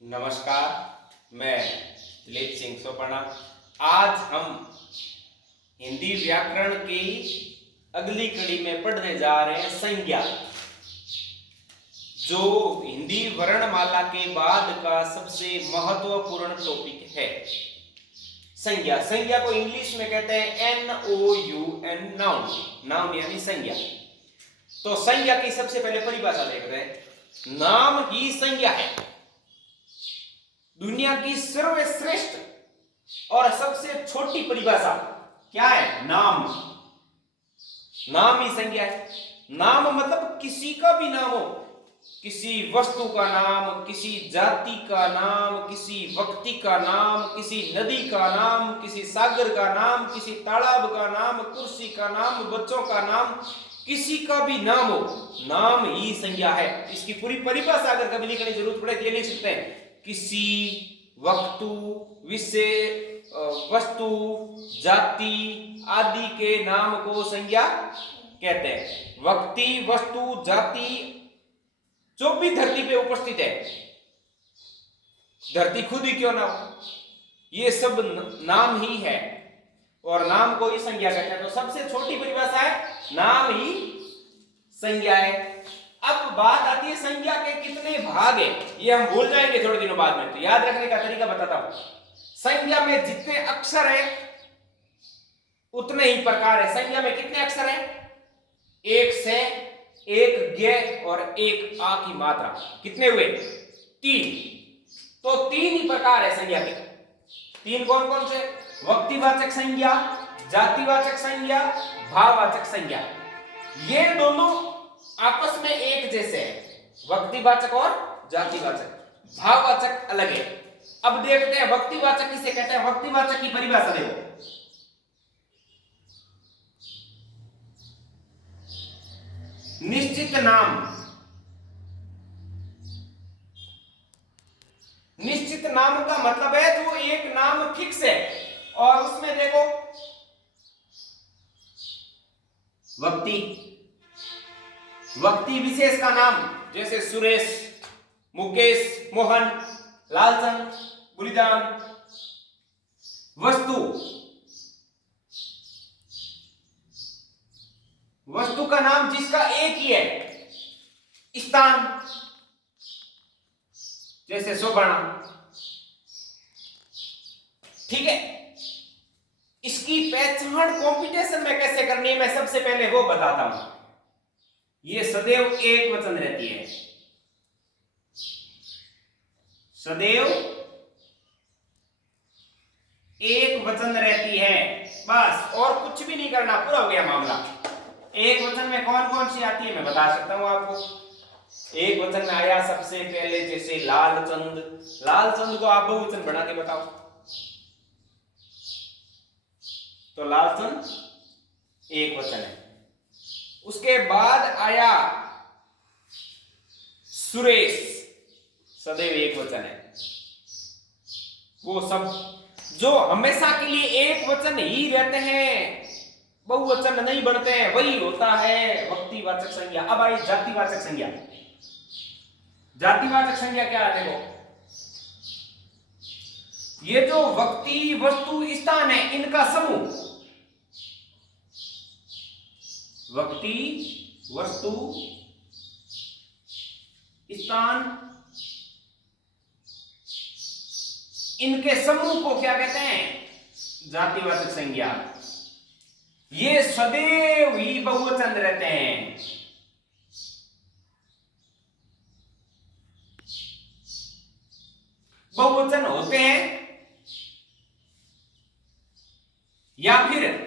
नमस्कार, मैं दिलीप सिंह सोपाना। आज हम हिंदी व्याकरण की अगली कड़ी में पढ़ने जा रहे हैं संज्ञा, जो हिंदी वर्णमाला के बाद का सबसे महत्वपूर्ण टॉपिक है। संज्ञा संज्ञा को इंग्लिश में कहते हैं NOUN, नाउन। नाउन यानी संज्ञा। तो संज्ञा की सबसे पहले परिभाषा देखते हैं। नाम ही संज्ञा है। दुनिया की सर्वश्रेष्ठ और सबसे छोटी परिभाषा क्या है? नाम। नाम ही संज्ञा है। नाम मतलब किसी का भी नाम हो, किसी वस्तु का नाम, किसी जाति का नाम, किसी व्यक्ति का नाम, किसी नदी का नाम, किसी सागर का नाम, किसी तालाब का नाम, कुर्सी का नाम, बच्चों का नाम, किसी का भी नाम हो, नाम ही संज्ञा है। इसकी पूरी परिभाषा अगर कभी लिखने की जरूरत पड़े तो ये लिख सकते हैं। किसी वस्तु, विषय, वस्तु, जाति आदि के नाम को संज्ञा कहते हैं। व्यक्ति, वस्तु, जाति जो भी धरती पे उपस्थित है, धरती खुद ही क्यों ना हो, ये सब नाम ही है और नाम को ही संज्ञा कहते हैं। तो सबसे छोटी परिभाषा है नाम ही संज्ञा है। अब बात आती है संज्ञा के कितने भाग है, ये हम भूल जाएंगे थोड़े दिनों बाद में, तो याद रखने का तरीका बताता हूं। संज्ञा में जितने अक्षर है उतने ही प्रकार है। संज्ञा में कितने अक्षर है? एक से, एक ज्ञ और एक आ की मात्रा। कितने हुए? 3। तो 3 ही प्रकार है संज्ञा के। 3 कौन कौन से? व्यक्तिवाचक संज्ञा, जातिवाचक संज्ञा, भाववाचक संज्ञा। ये दोनों आपस में एक जैसे हैं, व्यक्तिवाचक और जातिवाचक। भाववाचक अलग है। अब देखते हैं व्यक्तिवाचक किसे कहते हैं। व्यक्तिवाचक की परिभाषा देखो। निश्चित नाम। निश्चित नाम का मतलब है जो एक नाम फिक्स है और उसमें देखो व्यक्ति विशेष का नाम, जैसे सुरेश, मुकेश, मोहन, लालचंद, गुलिदान। वस्तु का नाम जिसका एक ही है। स्थान, जैसे सोबाना। ठीक है। इसकी पहचान कंपटीशन में कैसे करनी है मैं सबसे पहले वो बताता हूं। ये सदैव एक वचन रहती है, सदैव एक वचन रहती है, बस और कुछ भी नहीं करना, पूरा हो गया मामला। एक वचन में कौन कौन सी आती है मैं बता सकता हूं आपको। एक वचन में आया सबसे पहले जैसे लालचंद। लालचंद को आप बहुवचन बना के बताओ। तो लालचंद एक वचन है। उसके बाद आया सुरेश, सदैव एक वचन है। वो सब जो हमेशा के लिए एक वचन ही रहते हैं, बहुवचन नहीं बनते हैं, वही होता है व्यक्तिवाचक संज्ञा। अब आई जातिवाचक संज्ञा। जातिवाचक संज्ञा क्या है? देखो, ये जो व्यक्ति, वस्तु, स्थान है, इनका समूह। व्यक्ति, वस्तु, स्थान, इनके समूह को क्या कहते हैं? जातिवाचक संज्ञा। ये सदैव ही बहुवचन रहते हैं। बहुवचन होते हैं या फिर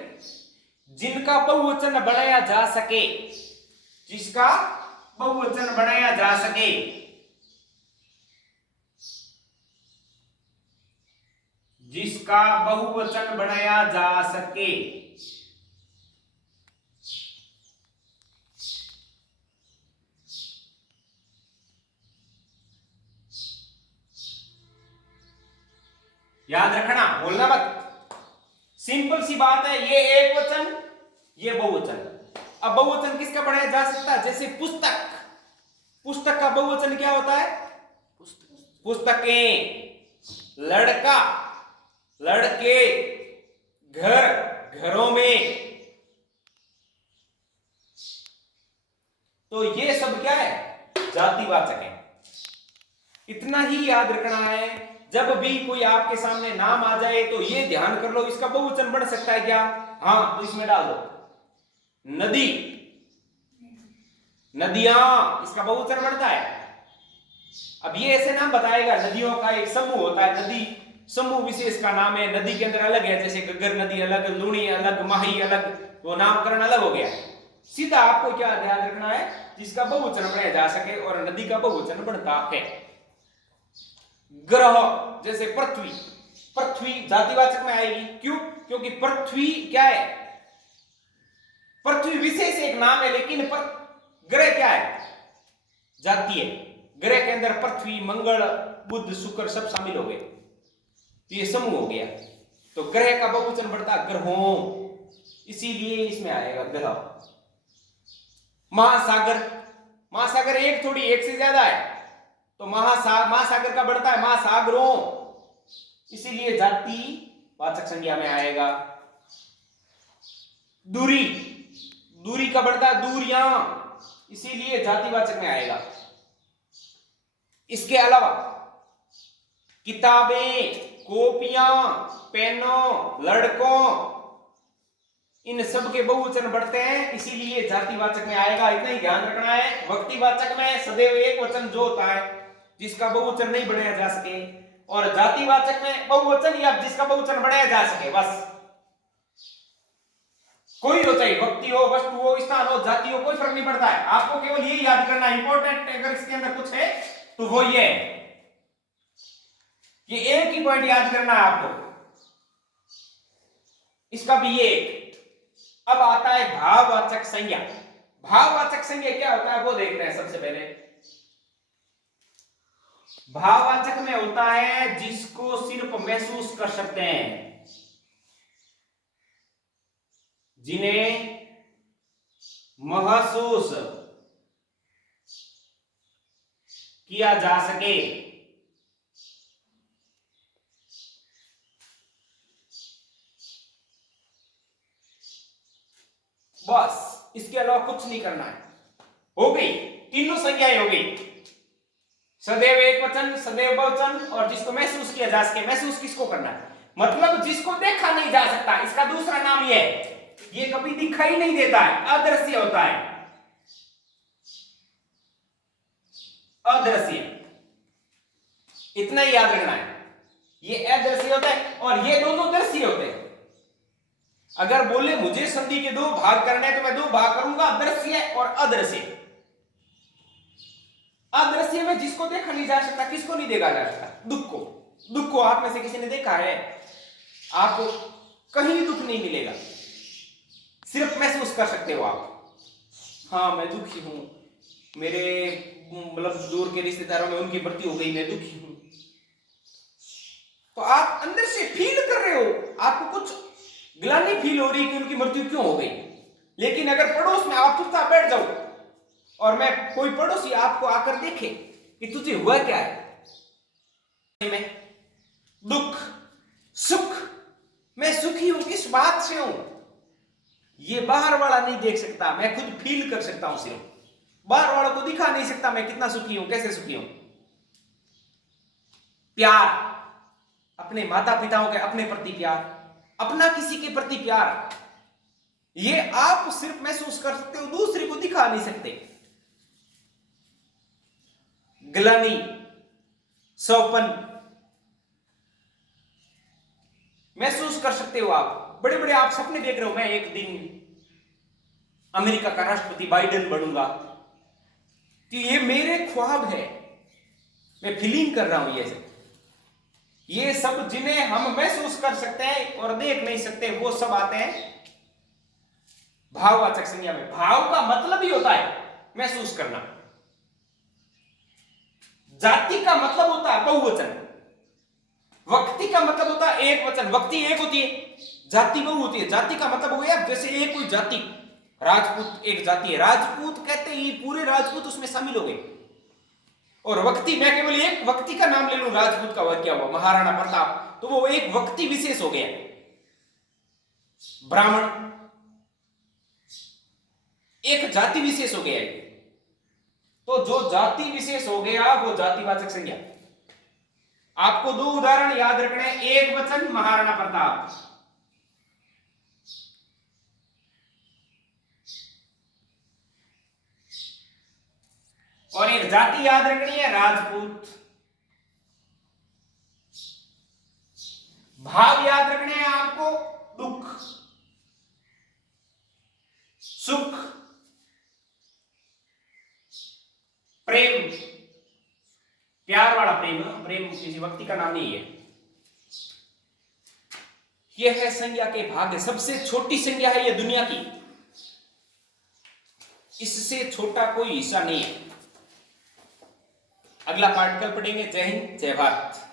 जिनका बहुवचन बनाया जा सके, जिसका बहुवचन बनाया जा सके। जिसका बहुवचन बनाया जा सके। याद रखना, बोलना मत। सिंपल सी बात है। ये एक वचन, ये बहुवचन। अब बहुवचन किसका बनाया जा सकता है? जैसे पुस्तक। पुस्तक का बहुवचन क्या होता है? पुस्तकें, लड़का, लड़के, घर, घरों में। तो ये सब क्या है? जातिवाचक है। इतना ही याद रखना है। जब भी कोई आपके सामने नाम आ जाए तो ये ध्यान कर लो, इसका बहुवचन बढ़ सकता है क्या? हाँ, तो इसमें डाल दो नदी, नदियां, इसका बहुवचन बढ़ता है। अब ये ऐसे नाम बताएगा, नदियों का एक समूह होता है, नदी समूह विशेष का नाम है। नदी के अंदर अलग है, जैसे गग्गर नदी अलग, लूणी अलग, माही अलग, वो नामकरण अलग हो गया। सीधा आपको क्या ध्यान रखना है? जिसका बहुवचन बढ़ाया जा सके, और नदी का बहुवचन बढ़ता है। ग्रह, जैसे पृथ्वी, पृथ्वी जातिवाचक में आएगी। क्यों? क्योंकि पृथ्वी क्या है? पृथ्वी विशेष एक नाम है, लेकिन ग्रह क्या है? जाति है। ग्रह के अंदर पृथ्वी, मंगल, बुध, शुक्र सब शामिल हो गए, तो ये समूह हो गया। तो ग्रह का बहुवचन बढ़ता ग्रहों, इसीलिए इसमें आएगा ग्रह। महासागर, महासागर एक थोड़ी, एक से ज्यादा है, तो महासागर का बढ़ता है महासागरों, इसीलिए जातिवाचक संज्ञा में आएगा। दूरी, दूरी का बढ़ता है दूरियां, इसीलिए जातिवाचक में आएगा। इसके अलावा किताबें, कॉपियां, पेनों, लड़कों, इन सब के बहुवचन बढ़ते हैं, इसीलिए जातिवाचक में आएगा। इतना ही ध्यान रखना है। व्यक्तिवाचक में सदैव एक वचन जो होता है जिसका बहुवचन नहीं बढ़ाया जा सके, और जातिवाचक में बहुवचन या जिसका बहुवचन बढ़ाया जा सके, बस। कोई हो, चाहे व्यक्ति हो, वस्तु हो, स्थान हो, जाति हो, कोई फर्क नहीं पड़ता है। आपको केवल ये याद करना है, इंपॉर्टेंट अगर इसके अंदर कुछ है तो वो ये एक ही पॉइंट याद करना है आपको, इसका भी ये। अब आता है भाववाचक संज्ञा। भाववाचक संज्ञा क्या होता है वो देखते हैं। सबसे पहले भाववाचक में होता है जिसको सिर्फ महसूस कर सकते हैं, जिन्हें महसूस किया जा सके। बस, इसके अलावा कुछ नहीं करना है। हो गई, तीनों संज्ञाएं हो गई। सदैव एक वचन, सदैव बहुवचन, और जिसको महसूस किया जा सके। महसूस किसको करना है? मतलब जिसको देखा नहीं जा सकता। इसका दूसरा नाम ये कभी दिखाई नहीं देता है, अदृश्य होता है, अदृश्य। इतना ही याद रखना है, ये अदृश्य होता है और ये दोनों दृश्य होते हैं। अगर बोले मुझे संधि के दो भाग करने हैं तो मैं दो भाग करूंगा, दृश्य और अदृश्य। अदृश्य में जिसको देखा नहीं जा सकता, किसको नहीं देखा जा सकता? दुख को। दुख को आप में से किसी ने देखा है? आपको कहीं दुख नहीं मिलेगा, सिर्फ महसूस कर सकते हो आप। हाँ, मैं दुखी हूं, मेरे मतलब दूर के रिश्तेदारों में उनकी मृत्यु हो गई, मैं दुखी हूं। तो आप अंदर से फील कर रहे हो, आपको कुछ ग्लानि फील हो रही कि उनकी मृत्यु क्यों हो गई। लेकिन अगर पड़ोस में आप चुपचाप बैठ जाओ और मैं कोई पड़ोसी आपको आकर देखे कि तुझे हुआ क्या है, में दुख, सुख, मैं सुखी हूं, किस बात से हूं, ये बाहर वाला नहीं देख सकता, मैं खुद फील कर सकता हूं। सिर्फ बाहर वालों को दिखा नहीं सकता मैं कितना सुखी हूं, कैसे सुखी हूं। प्यार, अपने माता पिताओं के अपने प्रति प्यार, अपना किसी के प्रति प्यार, ये आप सिर्फ महसूस कर सकते हो, दूसरे को दिखा नहीं सकते। ग्लानि, सौपन महसूस कर सकते हो आप। बड़े बड़े आप सपने देख रहे हो, मैं एक दिन अमेरिका का राष्ट्रपति बाइडेन बनूंगा, तो ये मेरे ख्वाब है, मैं फीलिंग कर रहा हूं। ये सब जिन्हें हम महसूस कर सकते हैं और देख नहीं सकते, वो सब आते हैं भाववाचक संज्ञा में। भाव का मतलब ही होता है महसूस करना। जाति का मतलब होता है बहुवचन, व्यक्ति का मतलब होता है एक वचन। व्यक्ति एक होती है, जाति बहु होती है। जाति का मतलब हो गया जैसे एक कोई जाति, राजपूत एक जाति है, राजपूत कहते ही पूरे राजपूत उसमें शामिल हो गए। और व्यक्ति, मैं केवल एक व्यक्ति का नाम ले लूं, राजपूत का, वह क्या हुआ? महाराणा प्रताप, तो वो एक व्यक्ति विशेष हो गया। ब्राह्मण एक जाति विशेष हो गया है। तो जो जाति विशेष हो गया वो जातिवाचक संज्ञा। आपको दो उदाहरण याद रखने हैं, एक वचन महाराणा प्रताप, और एक जाति याद रखनी है, राजपूत। भाव याद रखने हैं आपको, दुख, सुख, प्रेम, प्यार वाला प्रेम। प्रेम किसी व्यक्ति का नाम नहीं है। यह है संज्ञा के भाग। सबसे छोटी संज्ञा है यह दुनिया की, इससे छोटा कोई हिस्सा नहीं है। अगला पार्ट कल पढ़ेंगे। जय हिंद, जय भारत।